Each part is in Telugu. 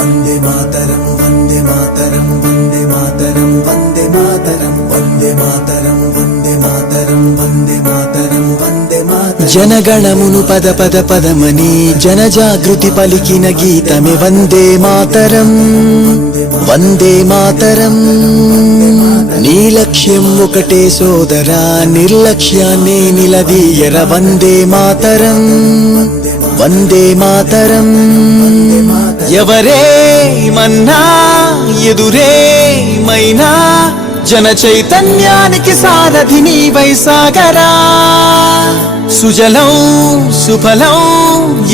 వందే మాతరం వందే మాతరం వందే మాతరం వందే మాతరం వందే మాతరం వందే మాతరం వందే మాతరం వందే మాతరం జనగణమును పద పద పదమని జనజాగృతి పలికిన గీతమే వందే మాతరం వందే మాతరం నీ లక్ష్యం ఒకటే సోదరా నిర్లక్ష్యాన్ని నిలదీయర వందే మాతరం వందే మాతరం ఎవరే మన్నా ఎదురే మైనా జన చైతన్యానికి సారథి నీవై సాగరా సుజలం సుఫలం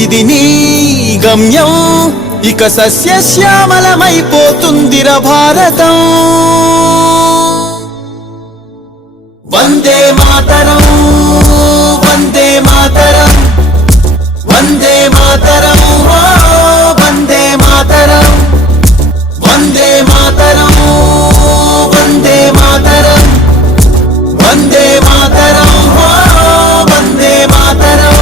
ఇది నీ గమ్యం ఇక సస్యశ్యామలమైపోతుందిర భారతం వందే మాతరం వందే మాతరం వందే మాతరం వందే మాతరం వందే మాతరం వందే మాతరం వందే మాతరం వందే మాతరం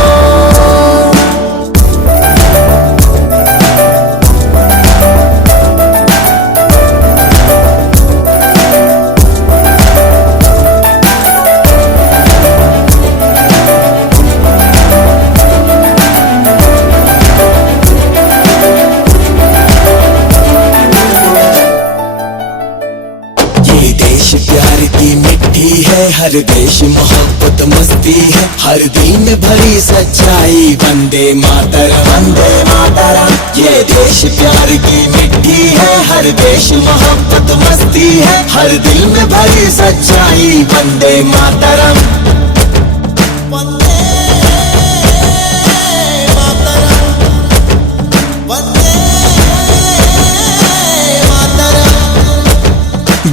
प्यार की मिट्टी है हर देश मोहब्बत मस्ती है हर दिल में भरी सच्चाई वंदे मातरम वंदे मातरम ये देश प्यार की मिट्टी है हर देश मोहब्बत मस्ती है हर दिल में भरी सच्चाई वंदे मातरम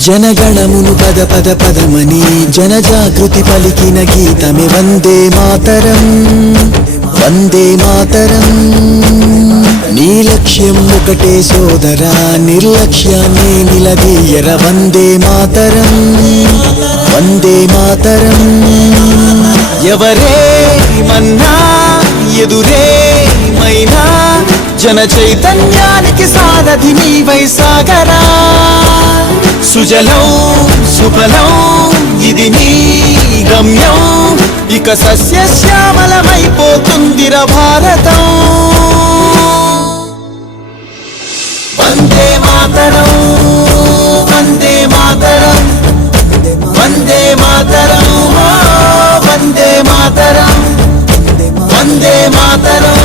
జనగణమును పద పద పదమని జనజాగృతి పలికిన గీతమే వందే మాతరం వందే మాతరం నీ లక్ష్యం ఒకటే సోదరా నిర్లక్ష్యాన్ని నిలదీయర వందే మాతరం వందే మాతరం ఎవరే మన్నా ఎదురే మైనా జన చైతన్యానికి సారథి నీవై సాగరా సుజలం సుఫలం ఇది నీ గమ్యం ఇక సస్యశ్యామలమైపోతుందిర భారతం వందే మాతరం వందే మాతరం వందే మాతరం వందే మాతరం వందే మాతరం